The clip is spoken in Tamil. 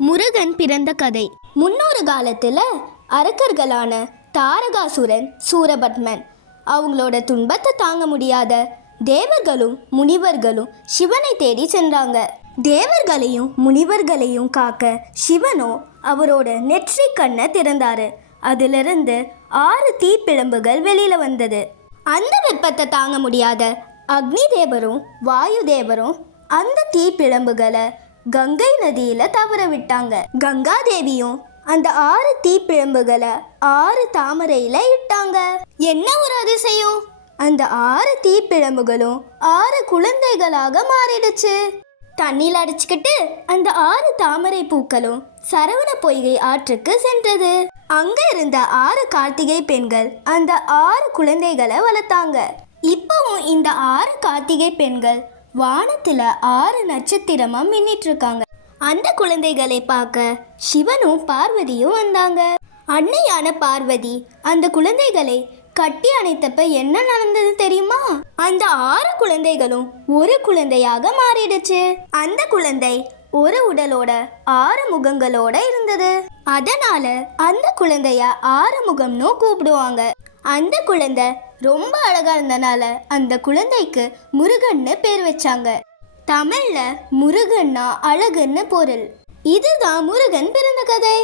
முருகன் பிறந்த கதை. முன்னொரு காலத்தில் அரக்கர்களான தாரகாசுரன், சூரபத்மன் அவங்களோட துன்பத்தை தாங்க முடியாத தேவர்களும் முனிவர்களும் சிவனை தேடி சென்றாங்க. தேவர்களையும் முனிவர்களையும் காக்க சிவனோ அவரோட நெற்றி கண்ணை திறந்தாரு. அதிலிருந்து 6 தீப்பிழம்புகள் வெளியில வந்தது. அந்த வெப்பத்தை தாங்க முடியாத அக்னி தேவரும் வாயு தேவரும் அந்த தீப்பிழம்புகளை கங்கை நதியில தவற விட்டாங்க. கங்கா தேவியும் அந்த 6 தீப்பிழம்புகளை 6 தாமரையில இட்டாங்க. என்ன ஒரு அதிசயம்! அந்த 6 தீப்பிழம்புகளும் 6 குழந்தைகளாக மாறிடுச்சு. தண்ணியில் அடிச்சுக்கிட்டு அந்த 6 தாமரை பூக்களும் சரவண பொய்கை ஆற்றுக்கு சென்றது. அங்க இருந்த 6 கார்த்திகை பெண்கள் அந்த 6 குழந்தைகளை வளர்த்தாங்க. இப்பவும் இந்த 6 கார்த்திகை பெண்கள் வானத்துல 6 நட்சத்திரமா மின்னிட்டு இருக்காங்க. அந்த குழந்தைகளை பார்க்க சிவனும் பார்வதியும் வந்தாங்க. அன்னையான பார்வதி அந்த குழந்தைகளை கட்டி அணைத்தப்ப என்ன நடந்தது தெரியுமா? அந்த 6 குழந்தைகளும் ஒரு குழந்தையாக மாறிடுச்சு. அந்த குழந்தை ஒரு உடலோட 6 முகங்களோட இருந்தது. அதனால அந்த குழந்தைய 6 முகம்னு கூப்பிடுவாங்க. அந்த குழந்தை ரொம்ப அழகா இருந்தனால அந்த குழந்தைக்கு முருகன்னு பேர் வச்சாங்க. தமிழ்ல முருகன்னா அழகுன்னு பொருள். இதுதான் முருகன் பிறந்த கதை.